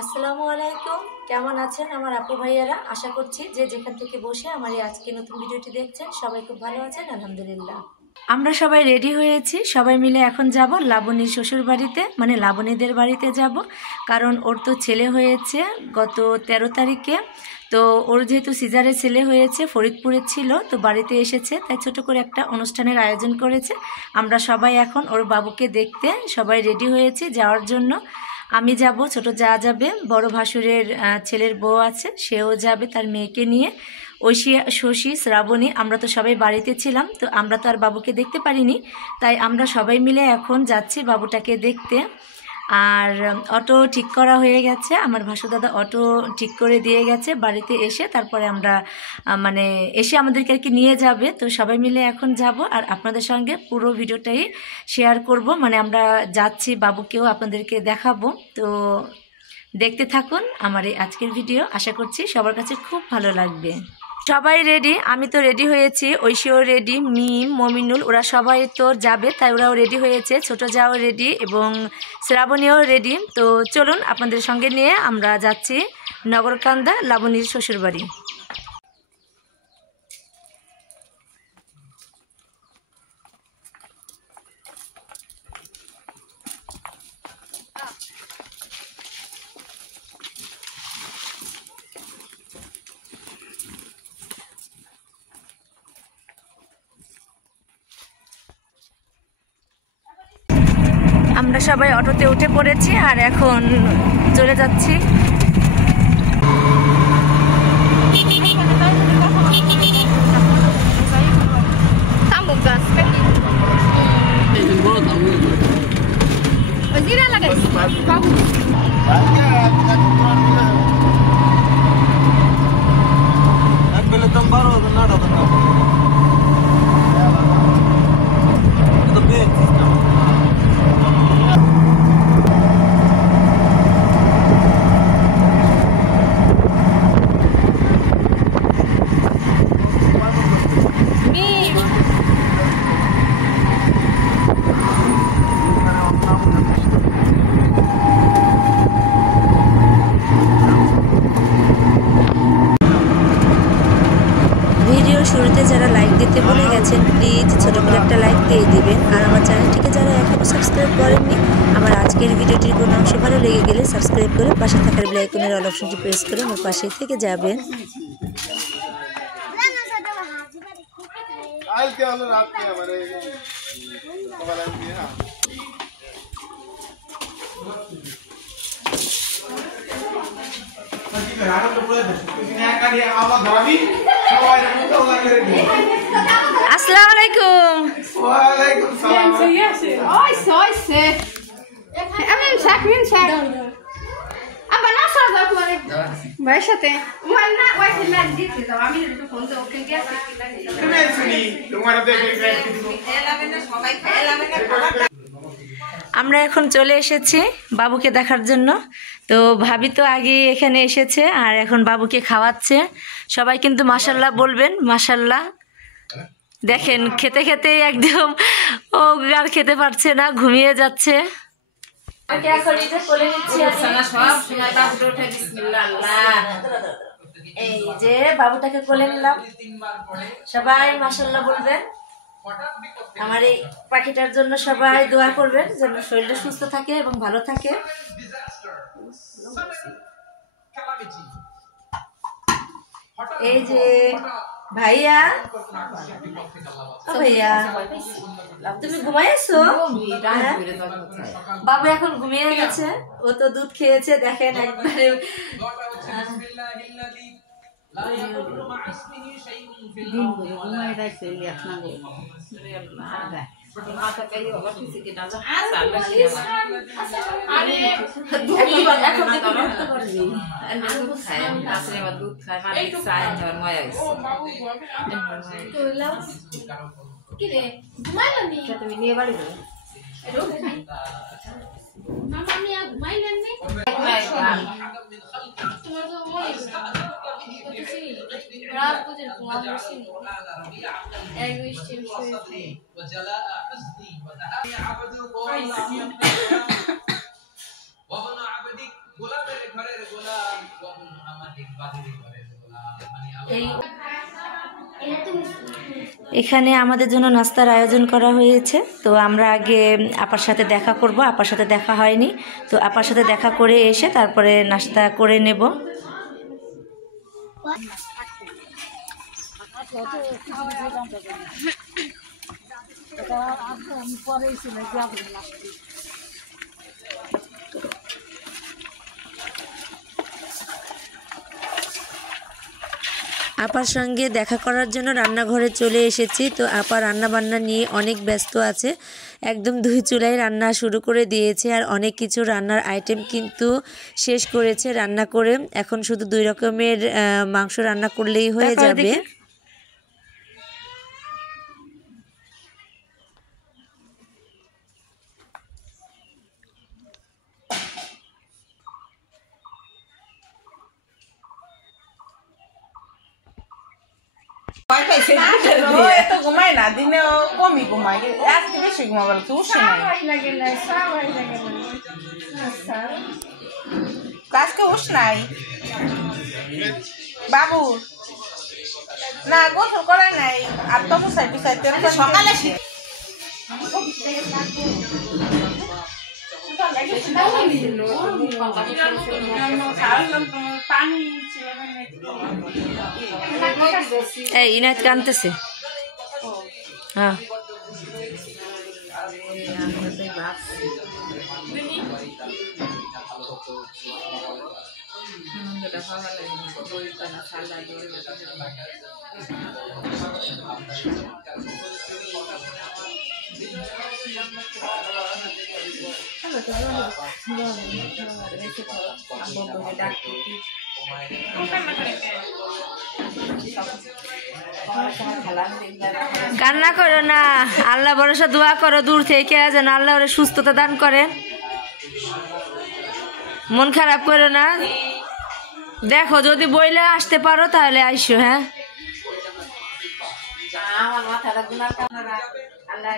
আসসালামু আলাইকুম। কেমন আছেন আমার আপু ভাইয়ারা? আশা করছি যে যেখান থেকে বসে আমার এই আজকে নতুন ভিডিওটি দেখছেন সবাই খুব ভালো আছেন, আলহামদুলিল্লাহ। আমরা সবাই রেডি হয়েছি, সবাই মিলে এখন যাব লাবণীর শ্বশুর বাড়িতে, মানে লাবণীদের বাড়িতে যাব। কারণ ওর তো ছেলে হয়েছে গত 13 তারিখে। তো ওর যেহেতু সিজারে ছেলে হয়েছে, ফরিদপুরে ছিল, তো বাড়িতে এসেছে, তাই ছোট করে একটা অনুষ্ঠানের আয়োজন করেছে। আমরা সবাই এখন ওর বাবুকে দেখতে সবাই রেডি হয়েছি যাওয়ার জন্য। আমি যাব, ছোট যা যাবে, বড় ভাসুরের ছেলের বউ আছে সেও যাবে তার মেয়েকে নিয়ে, ঐশী, শশী, শ্রাবণী। আমরা তো সবাই বাড়িতে ছিলাম, তো আমরা তো আর বাবুকে দেখতে পারিনি, তাই আমরা সবাই মিলে এখন যাচ্ছি বাবুটাকে দেখতে। আর অটো ঠিক করা হয়ে গেছে, আমার ভাসুদাদা অটো ঠিক করে দিয়ে গেছে। বাড়িতে এসে তারপরে আমরা মানে এসে আমাদেরকে আর কি নিয়ে যাবে। তো সবাই মিলে এখন যাব আর আপনাদের সঙ্গে পুরো ভিডিওটাই শেয়ার করব, মানে আমরা যাচ্ছি, বাবুকেও আপনাদেরকে দেখাবো। তো দেখতে থাকুন আমার এই আজকের ভিডিও, আশা করছি সবার কাছে খুব ভালো লাগবে। সবাই রেডি, আমি তো রেডি হয়েছি, ঐশীও রেডি, মিম, মমিনুল, ওরা সবাই তো যাবে, তাই ওরাও রেডি হয়েছে, ছোট যাও রেডি এবং শ্রাবণীও রেডি। তো চলুন আপনাদের সঙ্গে নিয়ে আমরা যাচ্ছি নগরকান্দা লাবণীর শ্বশুরবাড়ি। আমরা সবাই অটোতে উঠে পড়েছি আর এখন চলে যাচ্ছি। শুরুতে যারা লাইক দিতে ভুলে গেছেন, প্লিজ ছোট করে একটা লাইক দিয়ে দিবেন। আর আমার চ্যানেলটিকে যারা এখনও সাবস্ক্রাইব করেননি, আমার আজকের ভিডিওটির কোনো অংশ ভালো লেগে গেলে সাবস্ক্রাইব করে পাশে থাকার বেল আইকনের অল অপশনটি প্রেস করে আমার পাশে থেকে যাবেন। আসসালামু আলাইকুম। ওয়ালাইকুম সালাম। ওই সইছে আমি সাকরিন সাক আবা না সাজা করে ভাই সাথে ওই না ওই না দিতে দাও, আমি একটু ফোন দাও, ওকে গ্যাস কি লাগে তুমি শুনি তোমার দেখে খেলাবে না, সবাই খেলাবে না। আমরা এখন চলে এসেছি বাবুকে দেখার জন্য। তো ভাবি তো আগে এখানে এসেছে আর এখন বাবুকে খাওয়াচ্ছে। সবাই কিন্তু মাশাল্লাহ বলবেন, মাশাল্লাহ। দেখেন খেতে খেতে একদম ও আর খেতে পারছে না, ঘুমিয়ে যাচ্ছে। এই যে বাবুটাকে কোলে নিলাম, সবাই মাশাল্লাহ বলবেন। আমার এই পাখিটার জন্য সবাই দোয়া করবেন যেন শরীরটা সুস্থ থাকে এবং ভালো থাকে। এই যে ভাইয়া, ভাইয়া তুমি ঘুমাইছো? বাবু এখন ঘুমিয়ে গেছে, ও তো দুধ খেয়েছে, দেখেন একবারে তুমি নিয়ে বাড়ি যাবে। মামা মিয়া ঘুমাইলেন নি? তোমার তো মই রাত বুঝে ঘুমাবো সিনি এক স্টিম শুয়ে وجلاء حزني وذهاب عبد الله وابن عبدك এখানে আমাদের জন্য নাস্তার আয়োজন করা হয়েছে। তো আমরা আগে আপার সাথে দেখা করব, আপার সাথে দেখা হয়নি, তো আপার সাথে দেখা করে এসে তারপরে নাস্তা করে নেব। আপার সঙ্গে দেখা করার জন্য রান্নাঘরে চলে এসেছি। তো আপা রান্না বান্না নিয়ে অনেক ব্যস্ত আছে, একদম 2 চুলায় রান্না শুরু করে দিয়েছে। আর অনেক কিছু রান্নার আইটেম কিন্তু শেষ করেছে রান্না করে। এখন শুধু 2 রকমের মাংস রান্না করলেই হয়ে যাবে। ঘুমাই না দিনে কমই ঘুমাই, আজকে বেশি ঘুমাবার তো আজকে উস নাই বাবু না গোসল করে নাই। আর তো সকালে এই ইনাত কানতেছে। হ্যাঁ কান্না করো না, আল্লাহ ভরসা দোয়া করো দূর থেকে যেন আল্লাহ ওরে সুস্থতা দান করেন। মন খারাপ করো না, দেখো যদি বইলে আসতে পারো তাহলে আইসো। হ্যাঁ আমার মাথাটা গুনা আল্লাহ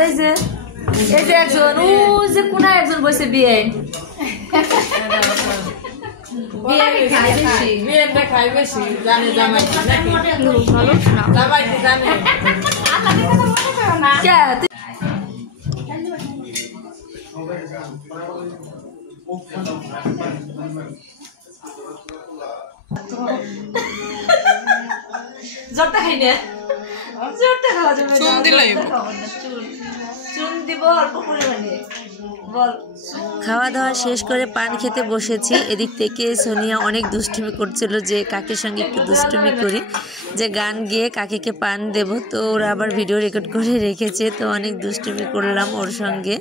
এই যে একজন ও যে কোন একজন বসে বিয়ে খাই বেশি জানে জামাই জানে জোরটা খাই না, জোরটা খাওয়া যাবে, চুন দিলে চুন দিব অল্প পরিমাণে। খাওয়া দাওয়া শেষ করে পান খেতে বসেছি। এদিক থেকে সোনিয়া অনেক দুষ্টুমি করছিল যে কাকের সঙ্গে একটু দুষ্টুমি করি, যে গান গেয়ে কাকিকে পান দেব। তো ওরা আবার ভিডিও রেকর্ড করে রেখেছে, তো অনেক দুষ্টুমি করলাম ওর সঙ্গে।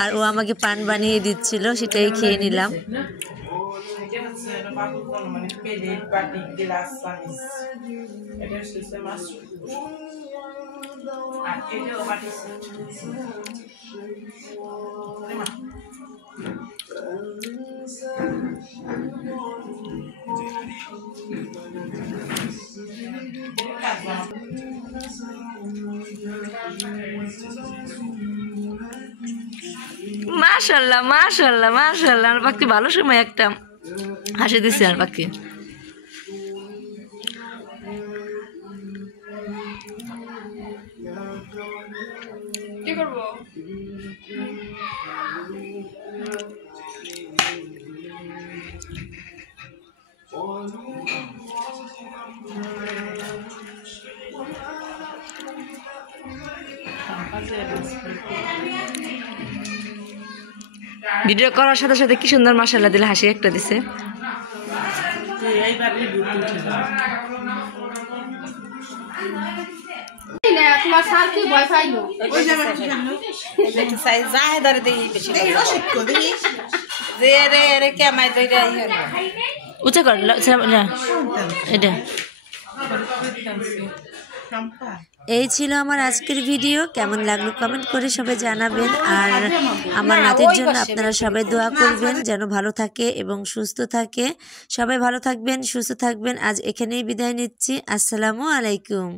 আর ও আমাকে পান বানিয়ে দিচ্ছিল, সেটাই খেয়ে নিলাম। মাশাআল্লাহ মাশাআল্লাহ মাশাআল্লাহ, আর বাকি ভালো সময় একটা হাসি দিচ্ছে। আর বাকি কি করবো? ভিডিও করার সাথে সাথে কি সুন্দর মাশাআল্লাহ দিলে হাসি একটা দিছে। তোমার সার কি ভয় পাইলো? উঁচা কর এটা এই ছিল আমার আজকের ভিডিও। কেমন লাগলো কমেন্ট করে সবাই জানাবেন। আর আমার নাতির জন্য আপনারা সবাই দোয়া করবেন যেন ভালো থাকে এবং সুস্থ থাকে। সবাই ভালো থাকবেন, সুস্থ থাকবেন। আজ এখানেই বিদায় নিচ্ছি। আসসালামু আলাইকুম।